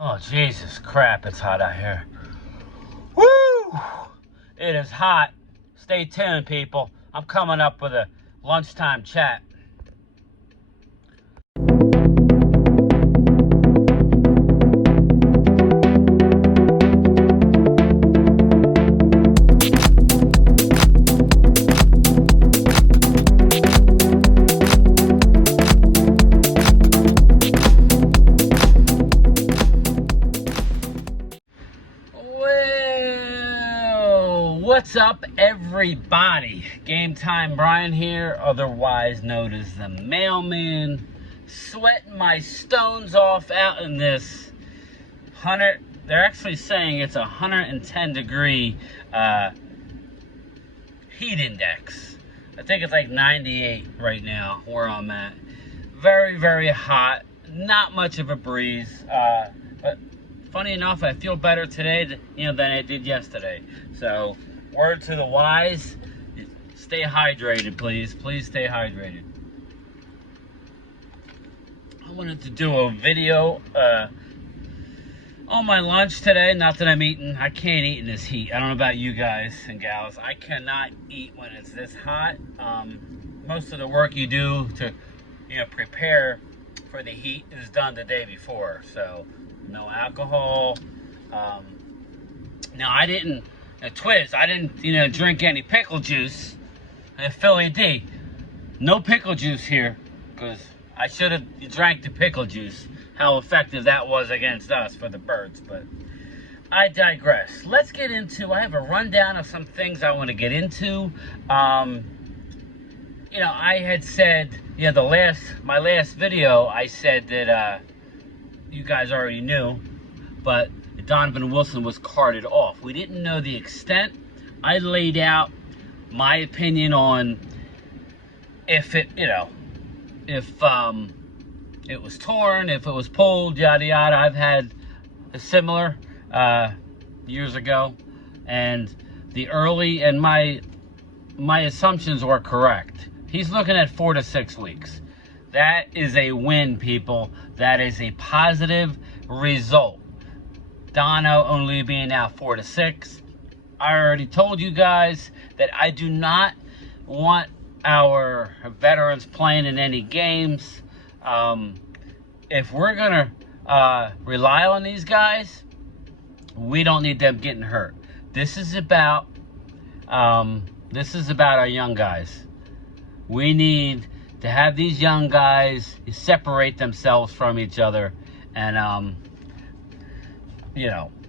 Oh, Jesus crap, it's hot out here. Woo! It is hot. Stay tuned, people. I'm coming up with a lunchtime chat. What's up, everybody? Game Time Brian here, otherwise known as the Mailman. Sweating my stones off out in this 100. They're actually saying it's 110 degree heat index. I think it's like 98 right now where I'm at. Very, very hot. Not much of a breeze. But funny enough, I feel better today than I did yesterday. So, word to the wise, stay hydrated, please. Please stay hydrated. I wanted to do a video on my lunch today. Not that I'm eating. I can't eat in this heat. I don't know about you guys and gals. I cannot eat when it's this hot. Most of the work you do to prepare for the heat is done the day before. So, no alcohol. Now, I didn't drink any pickle juice at Philly D. No pickle juice here, because I should have drank the pickle juice. How effective that was against us for the birds, but I digress. Let's get into, I have a rundown of some things I want to get into. I had said, my last video, I said that, you guys already knew, but Donovan Wilson was carted off. We didn't know the extent. I laid out my opinion on if it was torn, if it was pulled, yada yada. I've had a similar years ago, and the early and my assumptions were correct. He's looking at 4 to 6 weeks. That is a win, people. That is a positive result. Dono only being out 4 to 6. I already told you guys that I do not want our veterans playing in any games. If we're gonna rely on these guys, we don't need them getting hurt. This is about our young guys. We need to have these young guys separate themselves from each other, and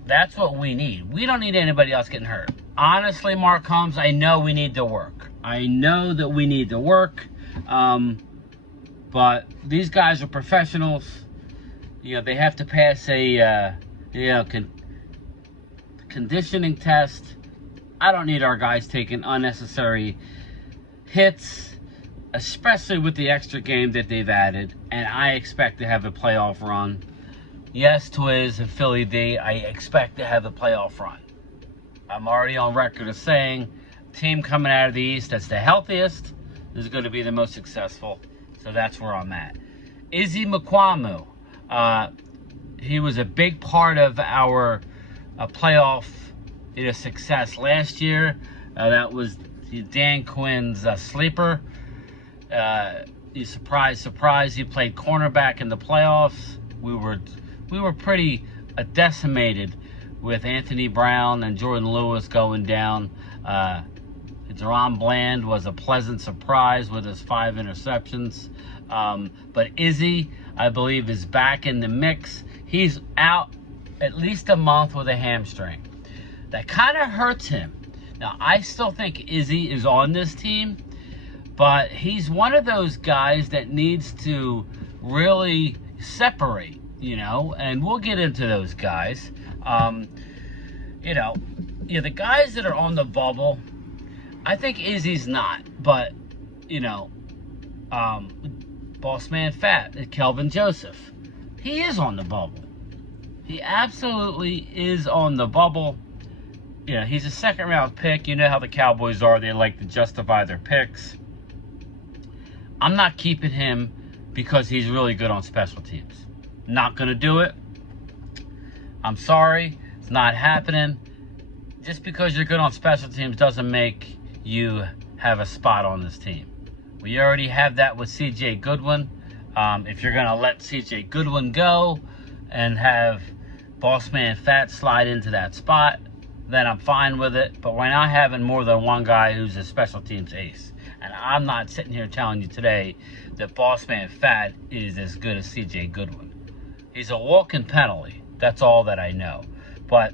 that's what we need. We don't need anybody else getting hurt. Honestly, Mark Holmes, I know we need to work. I know that we need to work, but these guys are professionals. They have to pass a conditioning test. I don't need our guys taking unnecessary hits, especially with the extra game that they've added, and I expect to have a playoff run. Yes, Twiz and Philly D, I expect to have a playoff run. I'm already on record of saying, team coming out of the East that's the healthiest is going to be the most successful. So that's where I'm at. Izzy Mukuamu, he was a big part of our playoff success last year. That was Dan Quinn's sleeper. Surprise, he played cornerback in the playoffs. We were pretty decimated with Anthony Brown and Jordan Lewis going down. Deron Bland was a pleasant surprise with his 5 interceptions. But Izzy, I believe, is back in the mix. He's out at least a month with a hamstring. That kind of hurts him. Now, I still think Izzy is on this team, but he's one of those guys that needs to really separate. And we'll get into those guys. The guys that are on the bubble, I think Izzy's not, but, Boss Man Fat, Kelvin Joseph, he is on the bubble. He absolutely is on the bubble. He's a second-round pick. You know how the Cowboys are. They like to justify their picks. I'm not keeping him because he's really good on special teams. Not going to do it. I'm sorry, it's not happening. Just because you're good on special teams doesn't make you have a spot on this team. We already have that with CJ Goodwin. If you're going to let CJ Goodwin go and have Bossman Fat slide into that spot, then I'm fine with it. But we're not having more than one guy who's a special teams ace. And I'm not sitting here telling you today that Bossman Fat is as good as CJ Goodwin. He's a walking penalty. That's all that I know. But,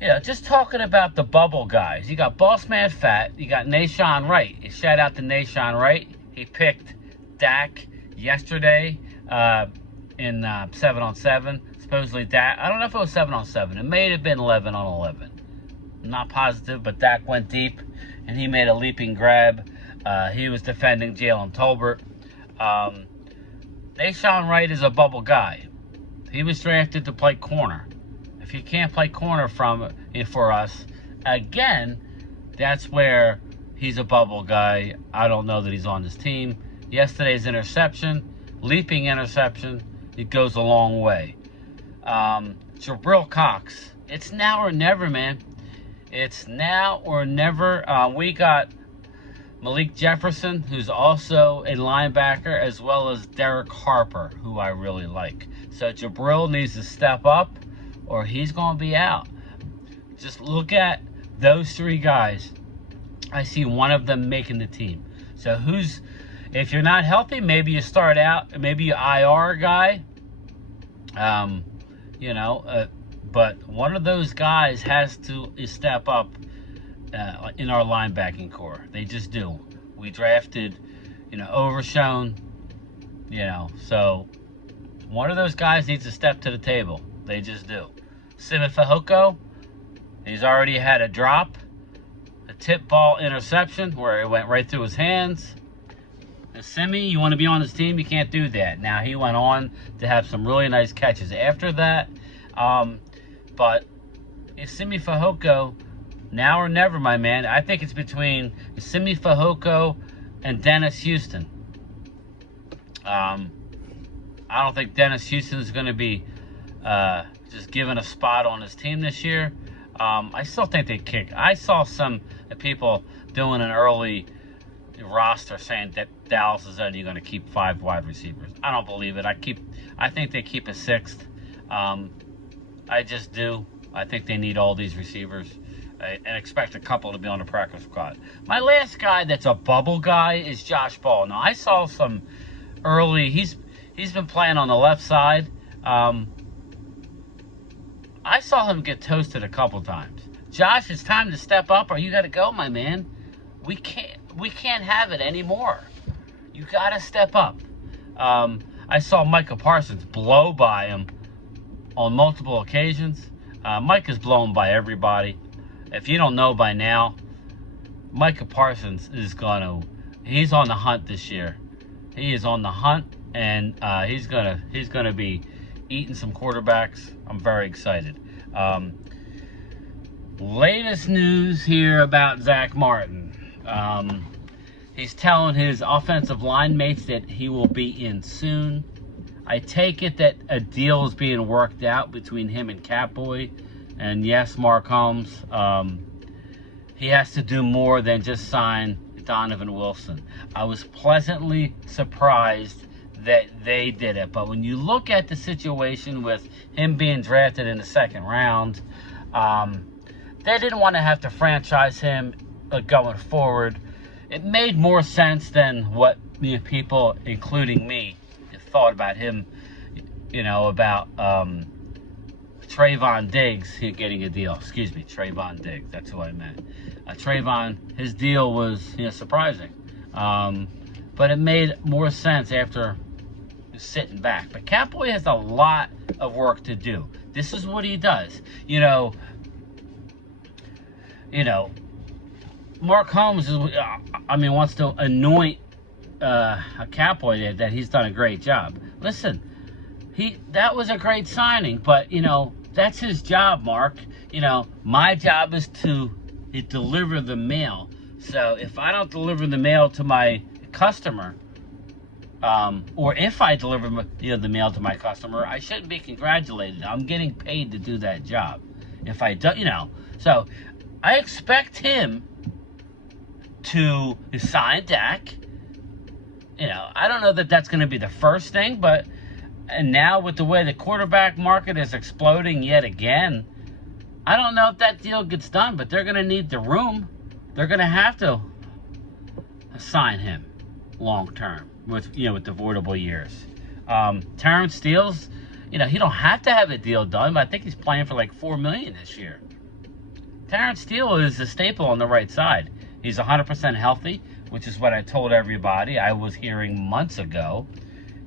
you know, just talking about the bubble guys. You got Bossman Fat. You got Nashawn Wright. Shout out to Nashawn Wright. He picked Dak yesterday in 7-on-7. Supposedly Dak, I don't know if it was 7-on-7. It may have been 11-on-11. I'm not positive, but Dak went deep, and he made a leaping grab. He was defending Jalen Tolbert. Nashawn Wright is a bubble guy. He was drafted to play corner. If he can't play corner for us, again, that's where he's a bubble guy. I don't know that he's on this team. Yesterday's interception, leaping interception, it goes a long way. Jabril Cox, it's now or never, man. It's now or never. We got Malik Jefferson, who's also a linebacker, as well as Derek Harper, who I really like. So Jabril needs to step up, or he's going to be out. Just look at those three guys. I see one of them making the team. So if you're not healthy, maybe you start out, maybe you IR guy. But one of those guys has to step up in our linebacking core. They just do. We drafted, Overshown, so one of those guys needs to step to the table. They just do. Simi Fehoko, he's already had a drop, a tip ball interception where it went right through his hands. And Simi, you want to be on his team, you can't do that. Now, he went on to have some really nice catches after that. But Simi Fehoko, now or never, my man. I think it's between Simi Fehoko and Dennis Houston. I don't think Dennis Houston is going to be just given a spot on his team this year. I still think they kick. I saw some people doing an early roster saying that Dallas is only going to keep 5 wide receivers. I don't believe it. I think they keep a 6th. I just do. I think they need all these receivers and expect a couple to be on the practice squad. My last guy that's a bubble guy is Josh Ball. Now, I saw some early. He's been playing on the left side. I saw him get toasted a couple times. Josh, it's time to step up, or you got to go, my man. We can't have it anymore. You got to step up. I saw Micah Parsons blow by him on multiple occasions. Mike is blown by everybody. If you don't know by now, Micah Parsons he's on the hunt this year. He is on the hunt, and he's gonna be eating some quarterbacks. I'm very excited. Latest news here about Zach Martin. He's telling his offensive line mates that he will be in soon. I take it that a deal is being worked out between him and Catboy. And yes, Mark Holmes, he has to do more than just sign Donovan Wilson. I was pleasantly surprised that they did it. But when you look at the situation with him being drafted in the 2nd round, they didn't want to have to franchise him going forward. It made more sense than what people, including me, thought about him, about Trayvon Diggs getting a deal. Excuse me, Trayvon Diggs. That's who I meant. Trayvon, his deal was surprising. But it made more sense after sitting back. But Catboy has a lot of work to do. This is what he does. Mark Holmes wants to anoint a Catboy that he's done a great job. Listen, that was a great signing, but that's his job, Mark. My job is to deliver the mail. So if I don't deliver the mail to my customer, or if I deliver the mail to my customer, I shouldn't be congratulated. I'm getting paid to do that job. If I do, so I expect him to sign Dak. I don't know that that's going to be the first thing, but and now with the way the quarterback market is exploding yet again, I don't know if that deal gets done, but they're going to need the room. They're going to have to sign him long term with with avoidable years. Terrence Steele's, he don't have to have a deal done, but I think he's playing for like $4 million this year. Terrence Steele is a staple on the right side. He's 100% healthy, which is what I told everybody I was hearing months ago.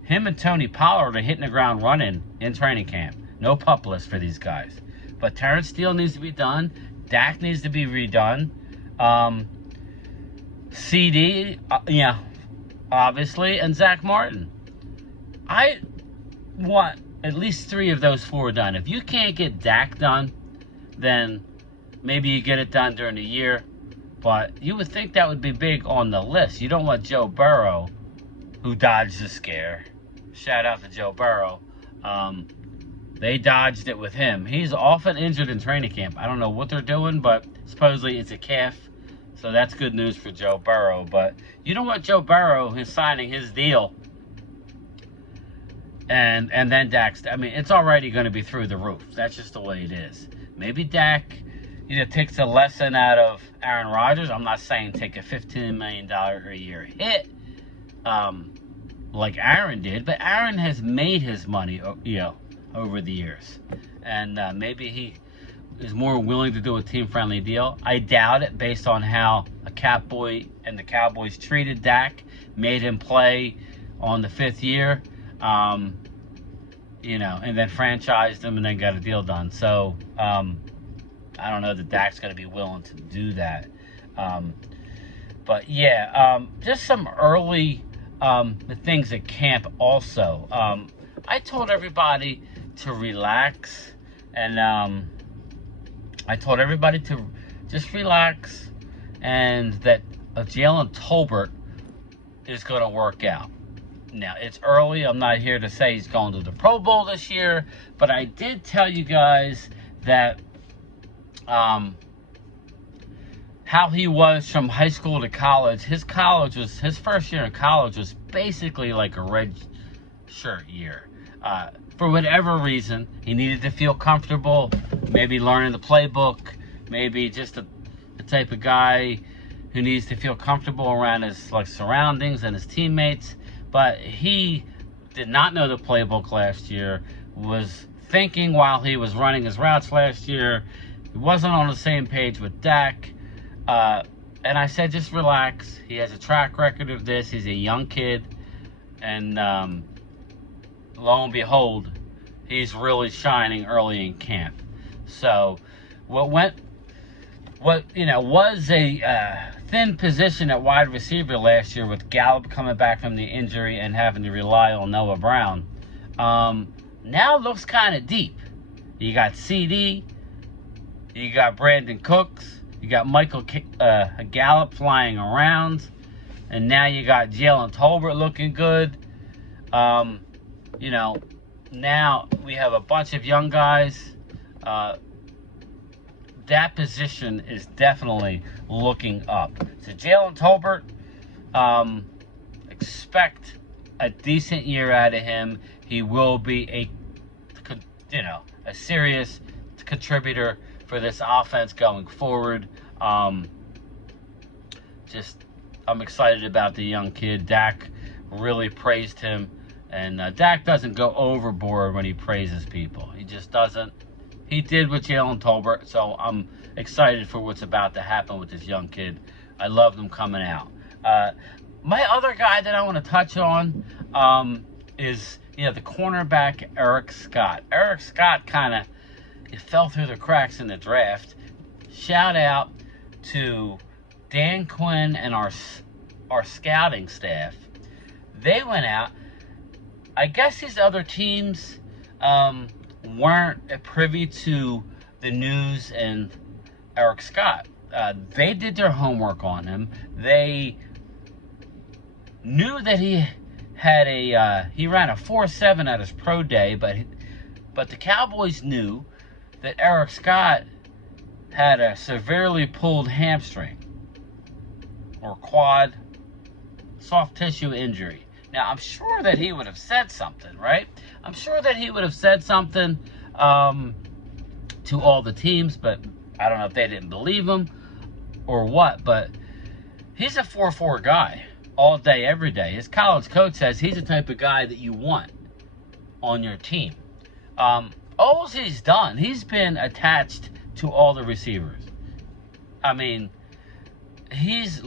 Him and Tony Pollard are hitting the ground running in training camp. No pup list for these guys. But Terrence Steele needs to be done. Dak needs to be redone. CD, obviously, and Zach Martin. I want at least 3 of those 4 done. If you can't get Dak done, then maybe you get it done during the year. But you would think that would be big on the list. You don't want Joe Burrow, who dodged the scare. Shout out to Joe Burrow. They dodged it with him. He's often injured in training camp. I don't know what they're doing, but supposedly it's a calf. So that's good news for Joe Burrow. But you don't want Joe Burrow, who's signing his deal, and then Dak's. I mean, it's already going to be through the roof. That's just the way it is. Maybe Dak takes a lesson out of Aaron Rodgers. I'm not saying take a $15 million a year hit like Aaron did, but Aaron has made his money, over the years. And maybe he is more willing to do a team-friendly deal. I doubt it based on how a Catboy and the Cowboys treated Dak, made him play on the 5th year, and then franchised him and then got a deal done. So, I don't know that Dak's going to be willing to do that. But yeah, just some early things at camp also. I told everybody to relax, and I told everybody to just relax, and that Jalen Tolbert is going to work out. Now, it's early. I'm not here to say he's going to the Pro Bowl this year, but I did tell you guys that how he was from high school to college. His first year in college was basically like a red shirt year. For whatever reason, he needed to feel comfortable, maybe learning the playbook, maybe just the type of guy who needs to feel comfortable around his surroundings and his teammates. But he did not know the playbook last year, was thinking while he was running his routes last year. He wasn't on the same page with Dak. And I said, just relax. He has a track record of this. He's a young kid. And lo and behold, he's really shining early in camp. So what was a thin position at wide receiver last year with Gallup coming back from the injury and having to rely on Noah Brown, now looks kind of deep. You got CD, you got Brandon Cooks, you got Michael Gallup flying around, and now you got Jalen Tolbert looking good. Now we have a bunch of young guys. That position is definitely looking up. So Jalen Tolbert, expect a decent year out of him. He will be a serious contributor for this offense going forward. I'm excited about the young kid. Dak really praised him, and Dak doesn't go overboard when he praises people. He just doesn't. He did with Jalen Tolbert, so I'm excited for what's about to happen with this young kid. I love them coming out. My other guy that I want to touch on is the cornerback Eric Scott. Eric Scott kind of fell through the cracks in the draft. Shout out to Dan Quinn and our scouting staff. They went out. I guess these other teams weren't privy to the news and Eric Scott. They did their homework on him. They knew that he had he ran a 4.7 at his pro day, but the Cowboys knew that Eric Scott had a severely pulled hamstring or quad soft tissue injury. Now, I'm sure that he would have said something, right? I'm sure that he would have said something to all the teams, but I don't know if they didn't believe him or what, but he's a 4-4 guy all day, every day. His college coach says he's the type of guy that you want on your team. All he's done, he's been attached to all the receivers. I mean, he's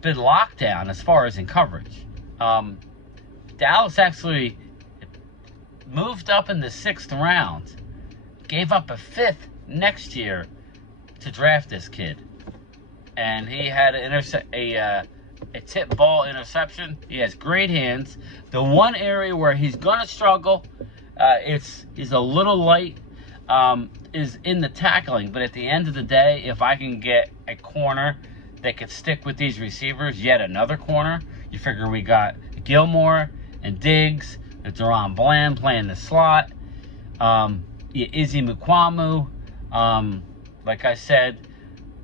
been locked down as far as in coverage. Dallas actually moved up in the 6th round, gave up a 5th next year to draft this kid, and he had a tip ball interception. He has great hands. The one area where he's gonna struggle, he's a little light, is in the tackling. But at the end of the day, if I can get a corner that could stick with these receivers, yet another corner, you figure we got Gilmore and Diggs and Deron Bland playing the slot. Izzy Mukwamu. Like I said,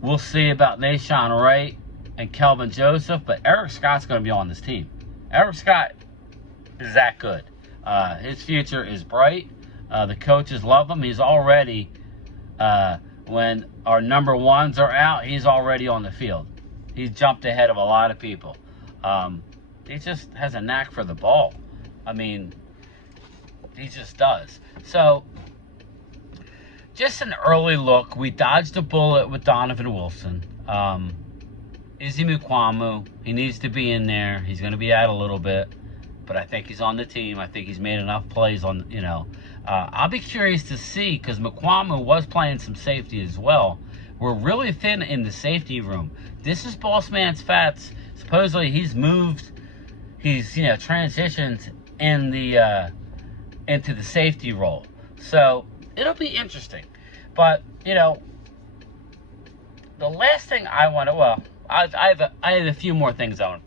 we'll see about Nashawn Wright and Kelvin Joseph, but Eric Scott's going to be on this team. Eric Scott is that good. His future is bright. The coaches love him. He's already, when our number ones are out, he's already on the field. He's jumped ahead of a lot of people. He just has a knack for the ball. I mean, he just does. So, just an early look. We dodged a bullet with Donovan Wilson. Izzy Mukwamu, he needs to be in there. He's going to be out a little bit, but I think he's on the team. I think he's made enough plays on, I'll be curious to see, because Mukwamu was playing some safety as well. We're really thin in the safety room. This is Boss Man's Fats. Supposedly he's moved, he's, transitioned in the, into the safety role. So it'll be interesting. But, the last thing I want to, I have a few more things I'm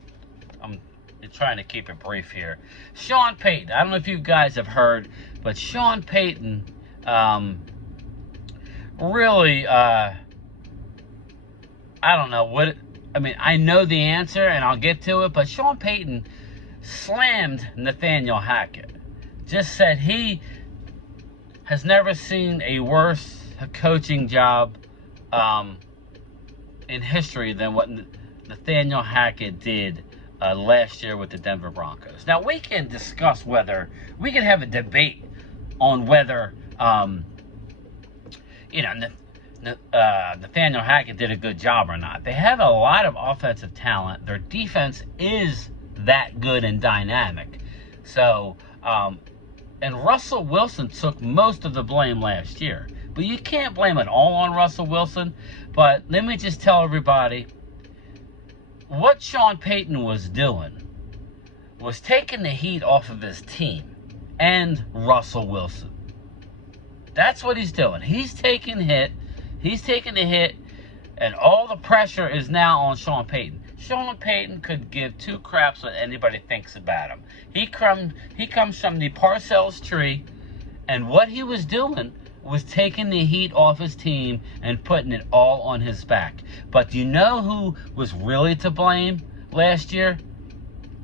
trying to keep it brief here. Sean Payton. I don't know if you guys have heard, but Sean Payton really, I don't know what, I know the answer and I'll get to it, but Sean Payton slammed Nathaniel Hackett. Just said he has never seen a worse coaching job in history than what Nathaniel Hackett did last year with the Denver Broncos. Now, we can discuss whether, we can have a debate on whether, Nathaniel Hackett did a good job or not. They have a lot of offensive talent. Their defense is that good and dynamic. So, and Russell Wilson took most of the blame last year. But you can't blame it all on Russell Wilson. But let me just tell everybody, what Sean Payton was doing was taking the heat off of his team and Russell Wilson. That's what he's doing. He's taking the hit, and all the pressure is now on Sean Payton. Sean Payton could give two craps what anybody thinks about him. He comes from the Parcells tree, and what he was doing was taking the heat off his team and putting it all on his back. But do you know who was really to blame last year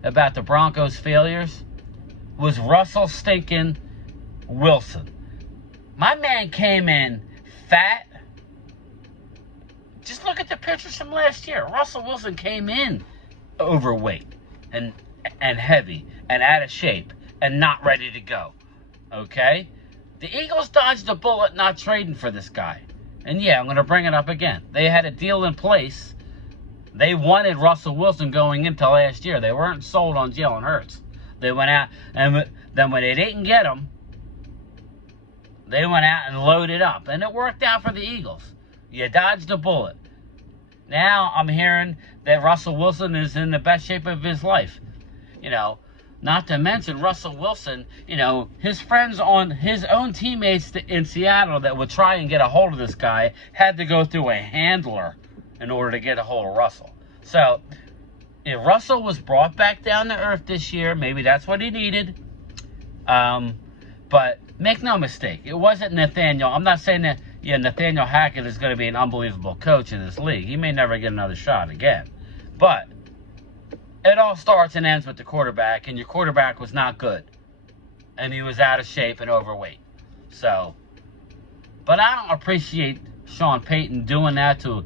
about the Broncos' failures? Was Russell stinking Wilson. My man came in fat. Just look at the pictures from last year. Russell Wilson came in overweight and heavy and out of shape and not ready to go. Okay? The Eagles dodged a bullet not trading for this guy. And yeah, I'm going to bring it up again. They had a deal in place. They wanted Russell Wilson going into last year. They weren't sold on Jalen Hurts. They went out, and then when they didn't get him, they went out and loaded up. And it worked out for the Eagles. You dodged a bullet. Now I'm hearing that Russell Wilson is in the best shape of his life. Not to mention Russell Wilson, his friends on his own teammates in Seattle that would try and get a hold of this guy had to go through a handler in order to get a hold of Russell. So, if Russell was brought back down to earth this year, maybe that's what he needed. But make no mistake, it wasn't Nathaniel. I'm not saying that, yeah, Nathaniel Hackett is going to be an unbelievable coach in this league. He may never get another shot again. But it all starts and ends with the quarterback, and your quarterback was not good. And he was out of shape and overweight. So, but I don't appreciate Sean Payton doing that to,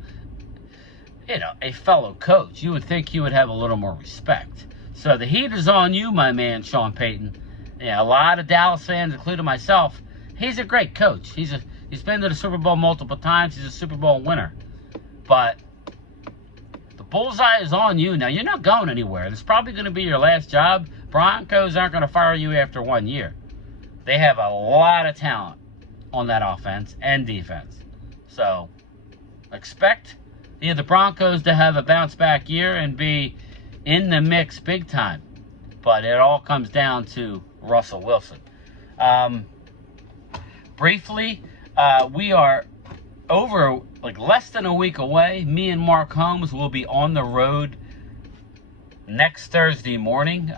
you know, a fellow coach. You would think he would have a little more respect. So the heat is on you, my man, Sean Payton. Yeah, a lot of Dallas fans, including myself, he's a great coach. He's been to the Super Bowl multiple times. He's a Super Bowl winner. But the bullseye is on you. Now, you're not going anywhere. This is probably going to be your last job. Broncos aren't going to fire you after 1 year. They have a lot of talent on that offense and defense. So, expect either the Broncos to have a bounce-back year and be in the mix big time. But it all comes down to Russell Wilson. Briefly, we are over like less than a week away. Me and Mark Holmes will be on the road next Thursday morning.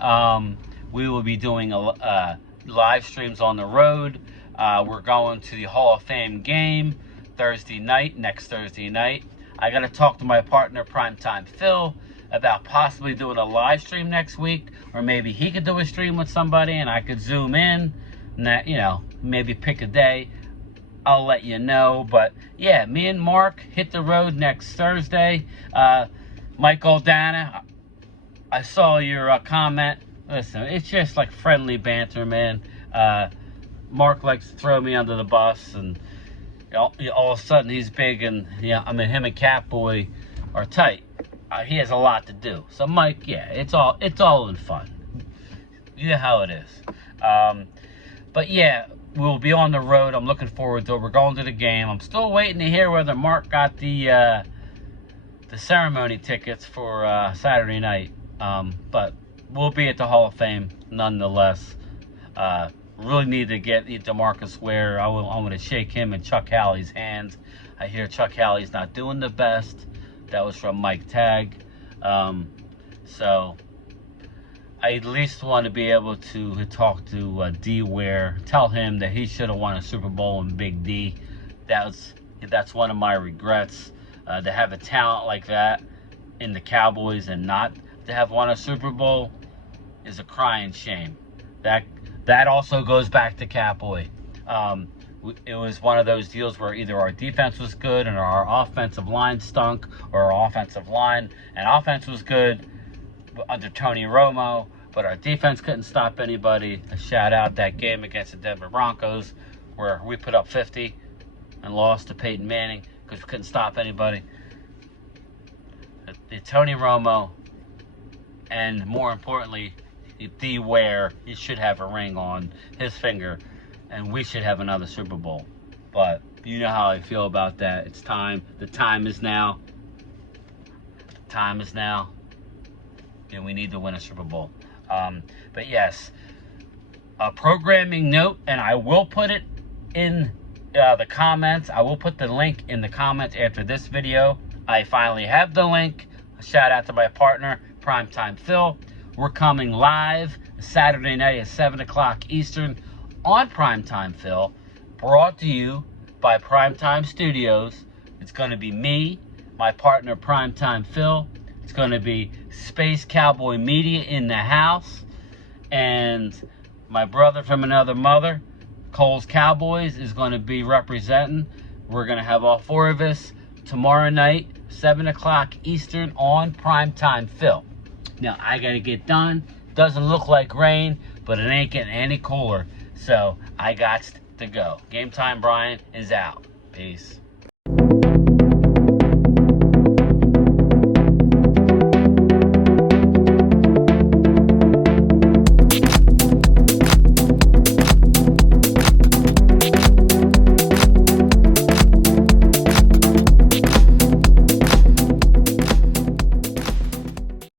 We will be doing live streams on the road. We're going to the Hall of Fame game next Thursday night. I got to talk to my partner, Primetime Phil, about possibly doing a live stream next week, or maybe he could do a stream with somebody and I could zoom in, and that, you know, maybe pick a day. I'll let you know. But yeah, me and Mark hit the road next Thursday. Mike Oldana, I saw your comment. Listen, it's just like friendly banter, man. Mark likes to throw me under the bus, and all of a sudden he's big, and yeah, I mean, him and Catboy are tight. He has a lot to do. So Mike, yeah, it's all in fun. You know how it is. But yeah, we'll be on the road. I'm looking forward to it. We're going to the game. I'm still waiting to hear whether Mark got the ceremony tickets for Saturday night. But we'll be at the Hall of Fame nonetheless. Really need to get DeMarcus Ware. I want to shake him and Chuck Halley's hands. I hear Chuck Halley's not doing the best. That was from Mike Tagg. So I at least want to be able to talk to D Ware, tell him that he should have won a Super Bowl in Big D. That's one of my regrets. To have a talent like that in the Cowboys and not to have won a Super Bowl is a crying shame. That also goes back to Catboy. It was one of those deals where either our defense was good and our offensive line stunk, or our offensive line and offense was good under Tony Romo, but our defense couldn't stop anybody. A shout out that game against the Denver Broncos where we put up 50 and lost to Peyton Manning because we couldn't stop anybody. The Tony Romo, and more importantly, D Ware, he should have a ring on his finger, and we should have another Super Bowl. But you know how I feel about that. It's time. The time is now. The time is now. And we need to win a Super Bowl. But yes, a programming note, and I will put it in the comments. I will put the link in the comments after this video. I finally have the link. A shout out to my partner, Primetime Phil. We're coming live Saturday night at 7 o'clock Eastern on Primetime Phil, brought to you by Primetime Studios. It's going to be me, my partner Primetime Phil. It's going to be Space Cowboy Media in the house, and my brother from another mother, Cole's Cowboys, is going to be representing. We're going to have all four of us tomorrow night, 7 o'clock Eastern on Primetime Phil. Now, I got to get done. Doesn't look like rain, but it ain't getting any cooler. So, I got to go. Game Time Brian is out. Peace.